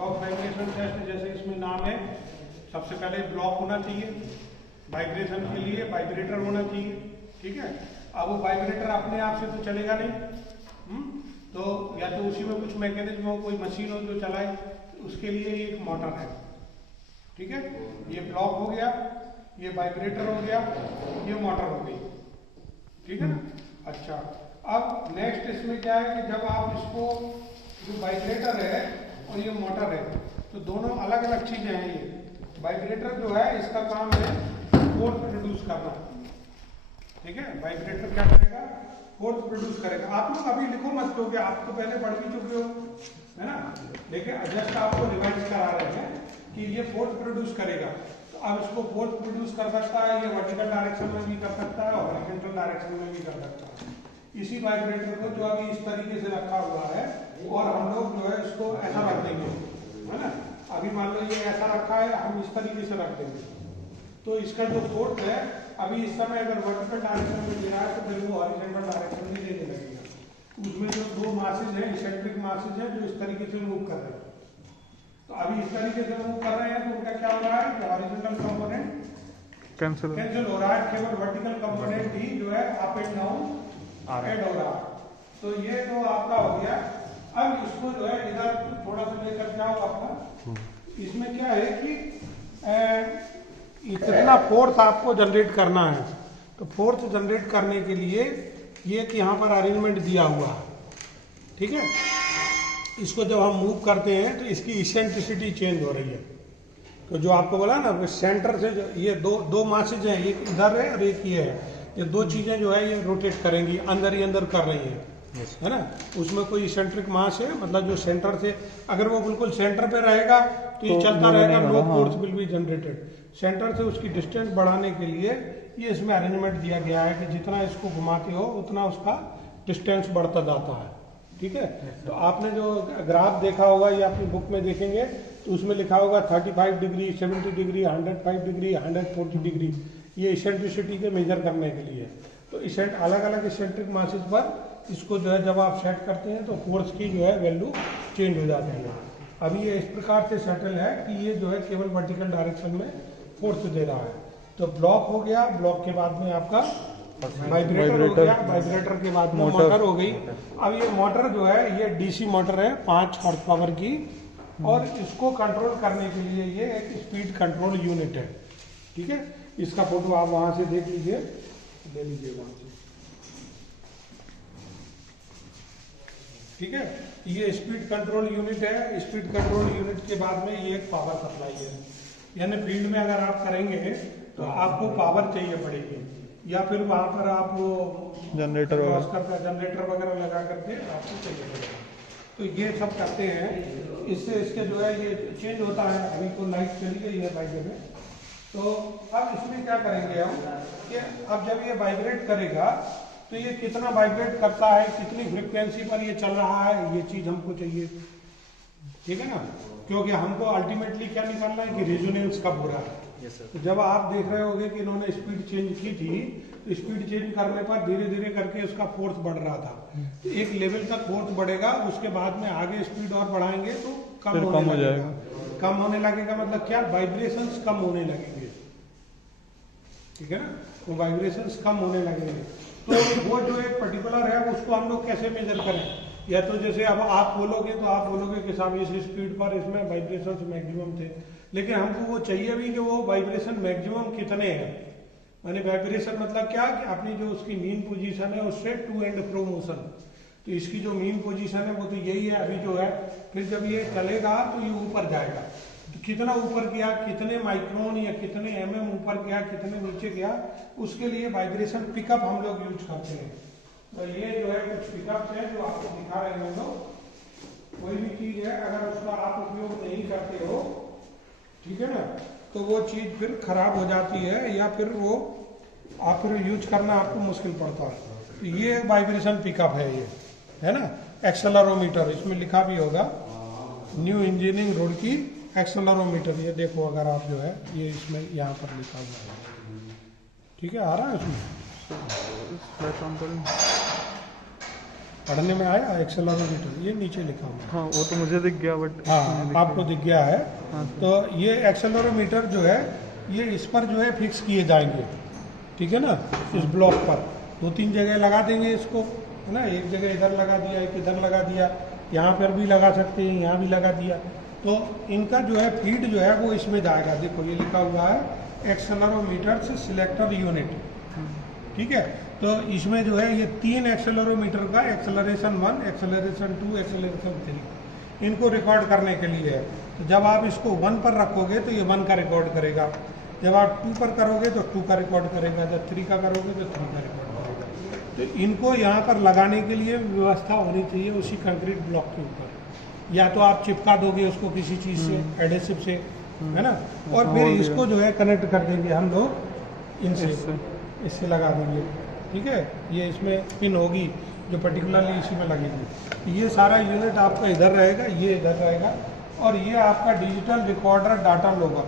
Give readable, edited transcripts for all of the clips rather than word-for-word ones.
Block vibration test जैसे इसमें नाम है, सबसे पहले ब्लॉक होना चाहिए, वाइब्रेशन के लिए वाइब्रेटर होना चाहिए, ठीक है। अब वो वाइब्रेटर अपने आप से तो चलेगा नहीं, तो या तो उसी में कुछ मैकेनिज्म हो, कोई मशीन हो जो चलाए, उसके लिए एक मोटर है, ठीक है। ये ब्लॉक हो गया, ये वाइब्रेटर हो गया, ये मोटर हो गई, ठीक है ना। अच्छा, अब नेक्स्ट इसमें क्या है कि जब आप इसको, जो वाइब्रेटर है और ये मोटर है, तो दोनों अलग अलग चीजें हैं। ये वाइब्रेटर जो है इसका काम है फोर्स प्रोड्यूस करना, ठीक है। वाइब्रेटर क्या करेगा, फोर्स प्रोड्यूस करेगा। आप लोग अभी लिखो मत, क्योंकि आप तो पहले पढ़ भी चुके हो, है ना, लेकिन जस्ट आपको रिवाइज करा रहे हैं कि ये फोर्स प्रोड्यूस करेगा। तो अब इसको फोर्स प्रोड्यूस कर सकता है, ये वर्टिकल डायरेक्शन में भी कर सकता है और हॉरिजॉन्टल डायरेक्शन में भी कर सकता है। इसी वाइब्रेटर को जो अभी इस तरीके से रखा हुआ है, और हम लोग जो है इसको ऐसा रख देंगे, है ना। अभी मान लो ये ऐसा रखा है, हम इस तरीके से रख देंगे, तो इसका जो फोर्स है अभी इस समय अगर वर्टिकल डायरेक्शन में ले रहा है तो फिर वो हॉरिजॉन्टल डायरेक्शन में लेने लगेगा। उसमें जो दो मासेज हैं, इसेंट्रिक मासेज हैं, जो इस तरीके से मूव कर रहे हैं, तो अभी इस तरीके से मूव कर रहे हैं, तो उनका क्या हो रहा है कि हॉरिजॉन्टल कंपोनेंट कैंसिल हो रहा है, केवल वर्टिकल कंपोनेंट ही जो है अप एंड डाउन ऐड हो रहा है। तो ये तो आपका हो गया। अब इसको जो है इधर थोड़ा सा लेकर जाओ आपका, इसमें क्या है कि इतना फोर्स आपको जनरेट करना है, तो फोर्स जनरेट करने के लिए ये कि यहाँ पर अरेंजमेंट दिया हुआ है, ठीक है। इसको जब हम मूव करते हैं तो इसकी इसेंट्रिसिटी चेंज हो रही है। तो जो आपको बोला ना सेंटर से जो ये दो मासेज हैं, एक इधर है और एक ये है, ये दो चीजें जो है ये रोटेट करेंगी, अंदर ही अंदर कर रही है ना। उसमें कोई इसेंट्रिक मास है, मतलब जो सेंटर से, अगर वो बिल्कुल सेंटर पे रहेगा तो ये चलता रहेगा, no force will be generated. Centre से उसकी डिस्टेंस बढ़ाने के लिए ये इसमें अरेंजमेंट दिया गया है कि जितना इसको घुमाते हो उतना उसका डिस्टेंस बढ़ता जाता है, ठीक है। तो आपने जो ग्राफ देखा होगा या अपनी बुक में देखेंगे तो उसमें लिखा होगा 35 डिग्री, 70 डिग्री, 105 डिग्री, 140 डिग्री, ये इसेंट्रिसिटी के मेजर करने के लिए। तो अलग अलग इसेंट्रिक मासेस पर इसको जो है जब आप सेट करते हैं तो फोर्स की जो है वैल्यू चेंज हो जाती है। अभी ये इस प्रकार से सेटल है कि ये जो है केवल वर्टिकल डायरेक्शन में फोर्स दे रहा है। तो ब्लॉक हो गया, ब्लॉक के बाद में आपका वाइब्रेटर हो गया, वाइब्रेटर के बाद में मोटर हो गई। अब ये मोटर जो है ये डीसी मोटर है 5 हॉर्स पावर की, और इसको कंट्रोल करने के लिए ये एक स्पीड कंट्रोल यूनिट है, ठीक है। इसका फोटो आप वहां से देख लीजिए, ले लीजिए वहां से, ठीक है। ये स्पीड कंट्रोल यूनिट है। स्पीड कंट्रोल यूनिट के बाद में ये एक पावर सप्लाई है, यानी फील्ड में अगर आप करेंगे तो आपको पावर चाहिए पड़ेगी, या फिर वहां पर आप वो जनरेटर वगैरह लगा करके आपको चाहिए पड़ेगा। तो ये सब करते हैं, इससे इसके जो है ये चेंज होता है। अभी तो लाइट चली गई है बाइक में, तो अब इसमें क्या करेंगे हम कि अब जब ये वाइब्रेट करेगा तो ये कितना वाइब्रेट करता है, कितनी फ्रिक्वेंसी पर ये चल रहा है, ये चीज हमको चाहिए, ठीक है ना। क्योंकि हमको अल्टीमेटली क्या निकालना है कि रेजोनेंस कब हो रहा है। तो जब आप देख रहे होंगे कि इन्होंने स्पीड चेंज की थी, तो स्पीड चेंज करने पर धीरे धीरे करके उसका फोर्स बढ़ रहा था, तो एक लेवल तक फोर्स बढ़ेगा, उसके बाद में आगे स्पीड और बढ़ाएंगे तो कम हो जाएगा। कम होने लगेगा मतलब क्या, वाइब्रेशंस कम होने लगेंगे, ठीक है ना। तो वाइब्रेशंस कम होने लगेंगे, तो वो जो एक पर्टिकुलर है उसको हम लोग कैसे मेजर करें। या तो जैसे अब आप बोलोगे तो आप बोलोगे कि साहब इस स्पीड पर इसमें वाइब्रेशंस मैक्सिमम थे, लेकिन हमको वो चाहिए भी कि वो वाइब्रेशन मैक्सिमम कितने हैं। माने वाइब्रेशन मतलब क्या कि अपनी जो उसकी मीन पोजीशन है उससे टू एंड फ्रो मोशन, तो इसकी जो मीन पोजीशन है वो तो यही है अभी जो है। फिर जब ये चलेगा तो ये ऊपर जाएगा, तो कितना ऊपर गया, कितने माइक्रोन या कितने mm ऊपर गया, कितने नीचे गया, उसके लिए वाइब्रेशन पिकअप हम लोग यूज करते हैं। तो ये जो है कुछ पिकअप है जो आपको दिखा रहे हैं लोग। कोई भी चीज है अगर उसका आप उपयोग नहीं करते हो, ठीक है ना, तो वो चीज फिर खराब हो जाती है, या फिर वो आप फिर यूज करना आपको मुश्किल पड़ता है। तो ये वाइब्रेशन पिकअप है, ये है ना एक्सेलरोमीटर, इसमें लिखा भी होगा न्यू इंजीनियरिंग रोड की एक्सेलरोमीटर। ये देखो अगर आप जो है ये इसमें यहाँ पर लिखा हुआ है, ठीक है, आ रहा है उसमें। पढ़ने में आया एक्सेलरोमीटर, ये नीचे लिखा हुआ है। हाँ वो तो मुझे दिख गया, बट हाँ आपको दिख गया है। हाँ, तो ये एक्सेलरोमीटर जो है ये इस पर जो है फिक्स किए जाएंगे, ठीक है ना। इस ब्लॉक पर 2-3 जगह लगा देंगे इसको, है ना। एक जगह इधर लगा दिया, एक इधर लगा दिया, यहाँ पर भी लगा सकते हैं, यहाँ भी लगा दिया। तो इनका जो है फीड जो है वो इसमें जाएगा। देखो ये लिखा हुआ है एक्सेलरोमीटर से सिलेक्टर यूनिट, ठीक है। तो इसमें जो है ये 3 एक्सेलरोमीटर का एक्सेलरेशन 1, एक्सेलरेशन 2, एक्सेलरेशन 3 इनको रिकॉर्ड करने के लिए है। तो जब आप इसको 1 पर रखोगे तो ये 1 का रिकॉर्ड करेगा, जब आप 2 पर करोगे तो 2 का रिकॉर्ड करेगा, जब 3 का करोगे तो 3 का रिकॉर्ड करेगा। तो इनको यहाँ पर लगाने के लिए व्यवस्था होनी चाहिए उसी कंक्रीट ब्लॉक के ऊपर, या तो आप चिपका दोगे उसको किसी चीज़ से, एडेसिव से, है ना। और फिर इसको जो है कनेक्ट कर देंगे हम लोग इनसे, इससे लगा देंगे, ठीक है। ये इसमें पिन होगी जो पर्टिकुलरली इसी में लगेगी। ये सारा यूनिट आपका इधर रहेगा, ये इधर रहेगा, और ये आपका डिजिटल रिकॉर्डर डाटा लॉगर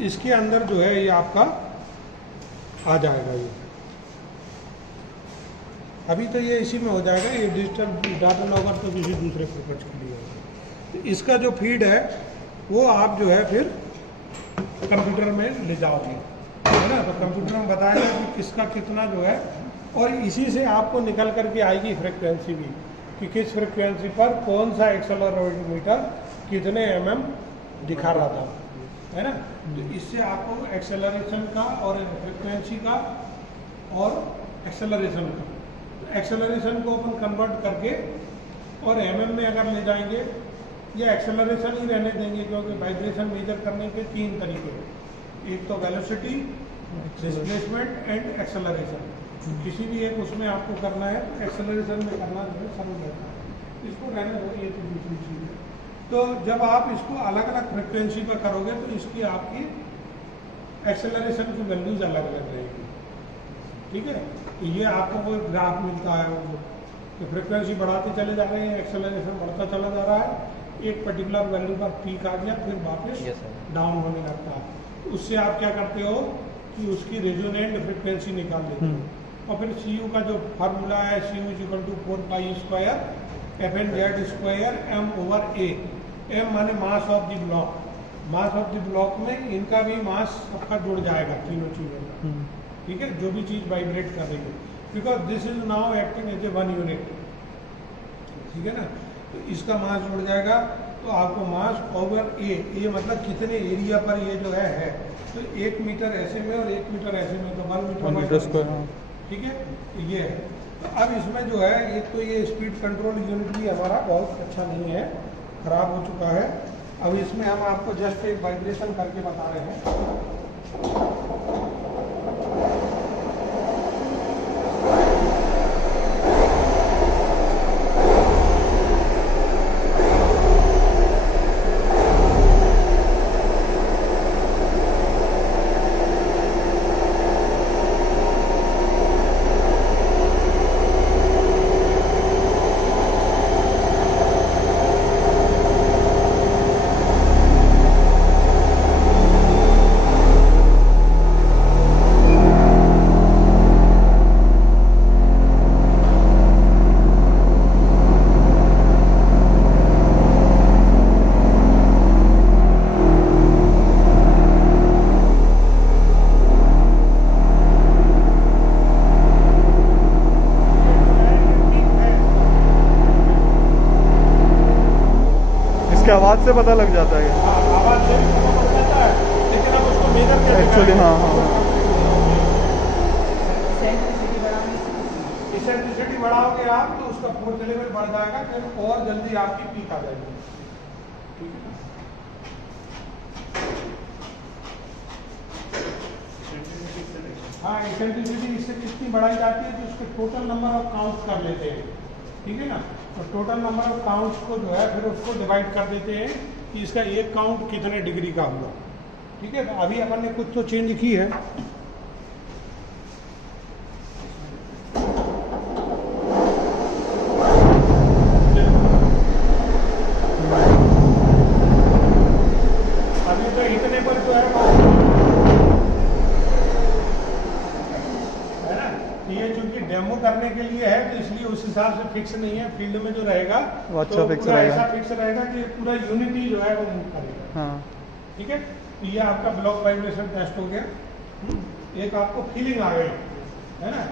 इसके अंदर जो है ये आपका आ जाएगा। ये अभी तो ये इसी में हो जाएगा, ये डिजिटल डाटा लॉगर तो किसी दूसरे पर्पज के लिए होगा। तो इसका जो फीड है वो आप जो है फिर कंप्यूटर में ले जाओगे, है ना। तो कंप्यूटर में बताएगा कि किसका कितना जो है, और इसी से आपको निकल करके आएगी फ्रिक्वेंसी भी, कि किस फ्रिक्वेंसी पर कौन सा एक्सेलरोमीटर कितने mm दिखा रहा था, है ना। तो इससे आपको एक्सेलरेशन का और फ्रिक्वेंसी का और एक्सेलरेशन का, एक्सेलरेशन को अपन कन्वर्ट करके और mm में अगर ले जाएंगे, या एक्सेलरेशन ही रहने देंगे, क्योंकि वाइब्रेशन मेजर करने के 3 तरीके हैं, एक तो वेलोसिटी, डिस्प्लेसमेंट एंड एक्सेलरेशन। किसी भी एक उसमें आपको करना है तो एक्सेलरेशन में करना जो है सरल रहता है, इसको रहने दो, ये तो दूसरी चीज़ है। तो जब आप इसको अलग अलग फ्रिक्वेंसी पर करोगे तो इसकी आपकी एक्सेलरेशन की वैल्यूज अलग अलग रहेगी, ठीक है। तो ये आपको कोई ग्राफ मिलता है वो, तो फ्रिक्वेंसी बढ़ाते चले जा रहे हैं, एक्सेलरेशन बढ़ता चला जा रहा है, एक पर्टिकुलर वैल्यू पर पीक आ गया, फिर वापस डाउन होने लगता है। उससे आप क्या करते हो कि उसकी रेजोनेंट फ्रिक्वेंसी निकाल देते हो, और फिर CU का जो फार्मूला है CU = 4π² FN/Z² m/A। m माने mass of the block, mass of the block में इनका भी मास सबका जुड़ जाएगा, तीनों चीज़ों का, ठीक है, जो भी चीज़ वाइब्रेट कर रही है, because this is now acting as a 1 unit, ठीक है ना। तो इसका मास जुड़ जाएगा, तो आपको मास ओवर ए मतलब कितने एरिया पर ये जो है। तो 1 मीटर ऐसे में और 1 मीटर ऐसे में, तो 1 मीटर, ठीक है। तो ये है। तो अब इसमें जो है एक तो ये स्पीड कंट्रोल यूनिट भी हमारा बहुत अच्छा नहीं है, ख़राब हो चुका है। अब इसमें हम आपको जस्ट एक वाइब्रेशन करके बता रहे हैं। आवाज़ से पता लग जाता है। आवाज़ से भी पता लग जाता है, लेकिन अब उसको मेजर कैसे एक्चुअली हाँ इसेंट्रिसिटी बढ़ाओगे आप तो उसका फोर्स लेवल बढ़ जाएगा, फिर और जल्दी आपकी पीक आ जाएगी, ठीक है। हाँ, इसेंट्रिसिटी इससे कितनी बढ़ाई जाती है, तो उसके टोटल नंबर ऑफ काउंट्स कर लेते हैं, ठीक है ना। और टोटल नंबर ऑफ काउंट्स को जो है फिर उसको डिवाइड कर देते हैं कि इसका एक काउंट कितने डिग्री का हुआ, ठीक है। तो अभी अपन ने कुछ तो चेंज की है, अभी तो इतने पर जो है ना, ये चूंकि डेमो करने के लिए है तो इसलिए उस हिसाब से फिक्स नहीं है, फील्ड में जो रहेगा वो अच्छा तो फिक्स पूरा रहेगा। ऐसा फिक्स रहेगा कि पूरा यूनिटी जो है वो मूव करेगा। हाँ ठीक है, तो ये आपका ब्लॉक वाइब्रेशन टेस्ट हो गया। एक आपको फीलिंग आ गई है ना।